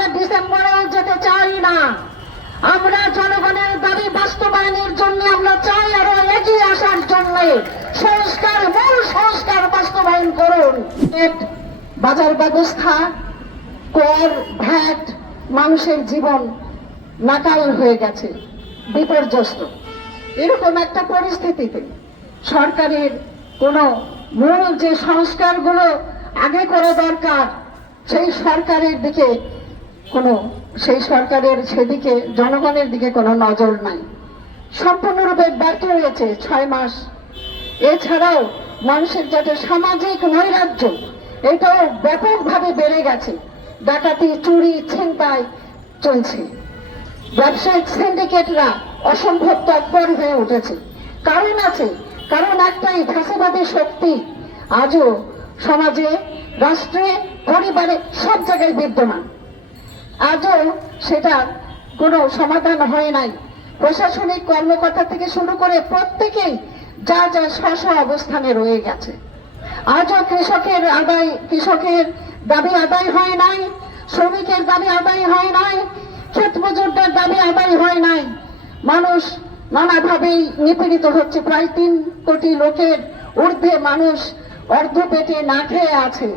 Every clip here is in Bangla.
আমরা ডিসেম্বরেও যেতে চাই না। আমরা জনগণের দাবি বাস্তবায়নের জন্য আমরা চাই আরো এগিয়ে আসার জন্য সংস্কার, মূল সংস্কার বাস্তবায়ন করুন। বাজার ব্যবস্থা, কর, ভ্যাট, মানুষের জীবন নাকাল হয়ে গেছে, বিপর্যস্ত। এরকম একটা পরিস্থিতিতে সরকারের কোনো মূল যে সংস্কারগুলো আগে করা দরকার সেই সরকারের দিকে সেদিকে জনগণের দিকে কোনো নজর নাই। সম্পূর্ণরূপে ব্যর্থ হয়েছে 6 মাস। এছাড়াও মানুষের যাতে সামাজিক নৈরাজ্য, এটাও ব্যাপকভাবে বেড়ে গেছে। ডাকাতি, চুরি, ছিনতাই চলছে। ব্যবসায়িক সিন্ডিকেটরা অসম্ভব তৎপর হয়ে উঠেছে। কারণ আছে, কারণ একটাই, ফ্যাসিবাদী শক্তি আজও সমাজে, রাষ্ট্রে, পরিবারে সব জায়গায় বিদ্যমান। আজও সেটা কোনো সমাধান হয় নাই। প্রশাসনিক কর্মকর্তা থেকে শুরু করে প্রত্যেকেই যা যা স্ব অবস্থানে রয়ে গেছে। আজও কৃষকের দাবি আদায় হয় নাই, শ্রমিকের দাবি আদায় হয় নাই, ক্ষেত মজুরদের দাবি আদায় হয় নাই। মানুষ নানাভাবেই নিপীড়িত হচ্ছে। প্রায় 3 কোটি লোকের ঊর্ধ্বে মানুষ অর্ধ পেটে না খেয়ে আছে।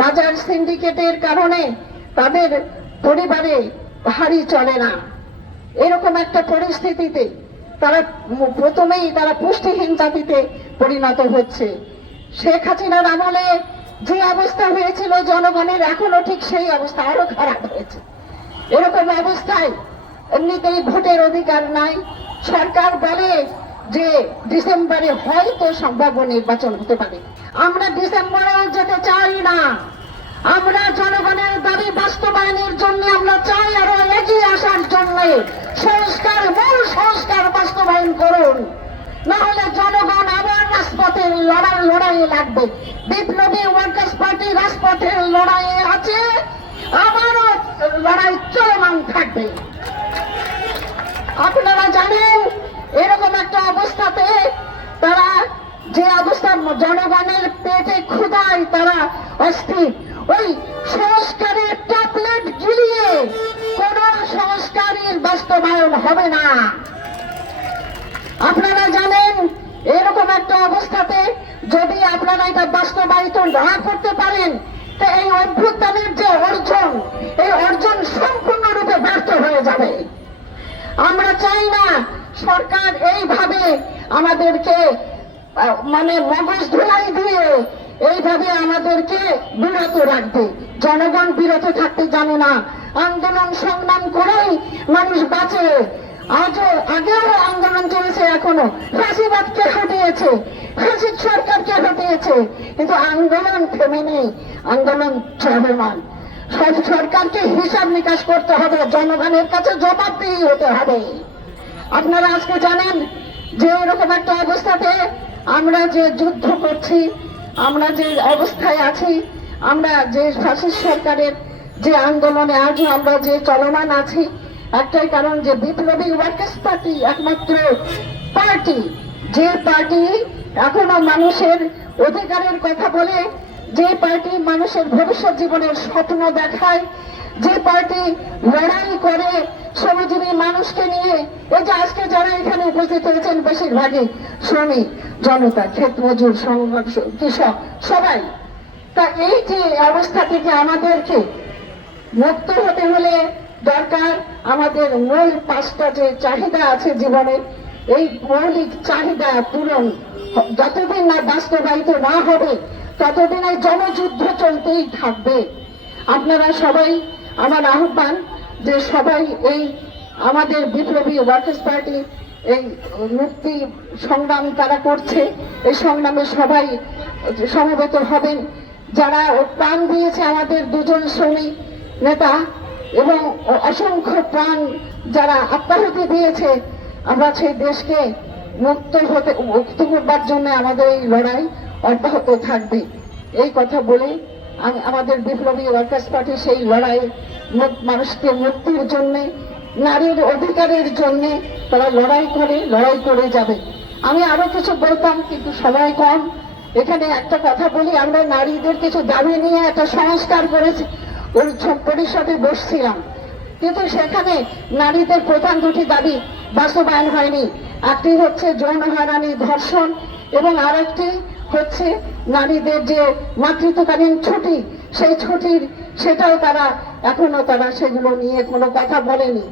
বাজার সিন্ডিকেটের কারণে তাদের পরিবারে হাড়ি চলে না। এরকম একটা পরিস্থিতিতে প্রথমেই তারা পুষ্টিহীন জাতিতে পরিণত হচ্ছে। শেখ হাসিনার আমলে যে অবস্থা হয়েছিল জনগণের, এখনো ঠিক সেই অবস্থা, আরো খারাপ হয়েছে। এরকম অবস্থায় এমনিতেই ভোটের অধিকার নাই। সরকার বলে যে ডিসেম্বরে হয়তো সম্ভাব্য নির্বাচন হতে পারে। আমরা ডিসেম্বরেও যেতে চাই না। আমরা জনগণের দাবি বাস্তবায়নের জন্য আমরা চাই আরো এগিয়ে আসার জন্য সংস্কার, মূল সংস্কার বাস্তবায়ন করুন। না হলে জনগণ আবার রাজপথের লড়াইয়ে লাগবে। বিপ্লবী ওয়ার্কার্স পার্টি রাজপথের লড়াইয়ে আছে, আবারও লড়াই চলমান থাকবে। আপনারা জানেন, এরকম একটা অবস্থাতে তারা যে অবস্থা, জনগণের পেটে ক্ষুধায় তারা অস্থির। ওই সংস্কারের ট্যাবলেট গিলিয়ে কোন সংস্কারের বাস্তবায়ন হবে না। আপনারা জানেন, এরকম একটা অবস্থাতে যদি আপনারা এটা বাস্তবায়িত না করতে পারেন, তো এই অভ্যুত্থানের যে অর্জন, এই অর্জন সম্পূর্ণরূপে ব্যর্থ হয়ে যাবে। আমরা চাই না সরকার এইভাবে আমাদেরকে মগজ ধুলাই দিয়ে এইভাবে আমাদেরকে বিরত রাখবে। জনগণ বিরত থাকতে জানে না। আন্দোলন সংগ্রাম করেই মানুষ বাঁচে। আগেও আন্দোলন চলেছে, এখনো। ফ্যাসিবাদ কে হটিয়েছে? ফ্যাসিস্ট সরকার কে হটিয়েছে? কিন্তু আন্দোলন থেমে নেই, আন্দোলন চলমান। সব সরকারকে হিসাব নিকাশ করতে হবে, জনগণের কাছে জবাবদিহি হতে হবে। আপনারা আজকে জানেন যে এরকম একটা অবস্থাতে আমরা যে যুদ্ধ করছি, আমরা যে অবস্থায় আছি, আমরা যে ফ্যাসিস্ট সরকারের যে আন্দোলনে আজও আমরা যে চলমান আছি, একটাই কারণ যে বিপ্লবী ওয়ার্কার্স পার্টি একমাত্র পার্টি, যে পার্টি এখনো মানুষের অধিকারের কথা বলে, যে পার্টি মানুষের ভবিষ্যৎ জীবনের স্বপ্ন দেখায়, যে পার্টি লড়াই করে শ্রমজীবী মানুষকে নিয়ে। এই যে আজকে যারা এখানে উপস্থিত হয়েছেন বেশিরভাগই শ্রমিক জনতা, ক্ষেত মজুর, কৃষক, সবাই। তা এই যে অবস্থা থেকে আমাদেরকে মুক্ত হতে হলে দরকার আমাদের মূল 5টা যে চাহিদা আছে জীবনে, এই মৌলিক চাহিদা পূরণ যতদিন না বাস্তবায়িত না হবে ততদিন এই জনযুদ্ধ চলতেই থাকবে। আপনারা সবাই, আমার আহ্বান যে সবাই এই আমাদের বিপ্লবী ওয়ার্কার্স পার্টি এই মুক্তি সংগ্রাম তারা করছে, এই সংগ্রামে সবাই সমবেত হবেন। যারা প্রাণ দিয়েছে আমাদের 2জন শ্রমিক নেতা এবং অসংখ্য প্রাণ যারা আত্মাহুতি দিয়েছে, আমরা সেই দেশকে মুক্ত করবার জন্য আমাদের এই লড়াই অব্যাহত থাকবে। এই কথা বলে আমাদের বিপ্লবী ওয়ার্কার্স পার্টি সেই লড়াই মানুষকে মুক্তির জন্য, নারীর অধিকারের জন্য তারা লড়াই করে যাবে। আমি আরো কিছু বলতাম কিন্তু সময় কম। এখানে একটা কথা বলি, আমরা নারীদের কিছু দাবি নিয়ে একটা সংস্কার ওই পরিষদে বসছিলাম, কিন্তু সেখানে নারীদের প্রধান দুটি দাবি বাস্তবায়ন হয়নি। একটি হচ্ছে যৌন হয়রানি, ধর্ষণ, এবং আরেকটি হচ্ছে নারীদের যে মাতৃত্বকালীন ছুটি, সেই ছুটির সেটাও তারা এখনো সেগুলো নিয়ে কোনো কথা বলেনি।